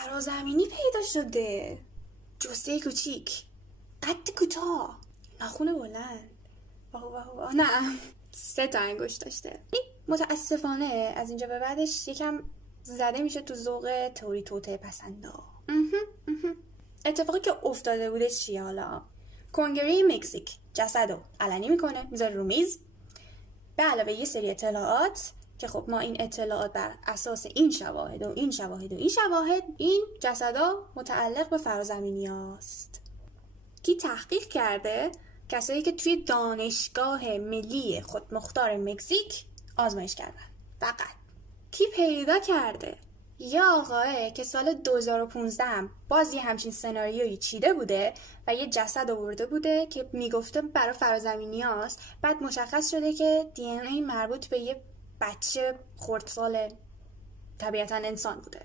فرازمینی پیدا شده. جسته کوچیک، قد کوتاه، ناخن بلند. نه 3 تا انگشت داشته. متاسفانه از اینجا به بعدش یکم زده میشه تو ذوق تئوری توته پسندا. اتفاقی که افتاده بوده چیه حالا؟ کنگره مکزیک جسدو علنی میکنه، میذاره رو میز، به علاوه یه سری اطلاعات که خب ما این اطلاعات بر اساس این شواهد و این شواهد و این شواهد، این جسدا متعلق به فرازمینی هاست. کی تحقیق کرده؟ کسایی که توی دانشگاه ملی خودمختار مکزیک آزمایش کردن. فقط کی پیدا کرده؟ یه آقاه که سال 2015 باز یه همچین سناریویی چیده بوده و یه جسد آورده بوده که میگفته برای فرازمینی هاست. بعد مشخص شده که دی ان ای مربوط به یه بچه خردسال طبیعتا انسان بوده.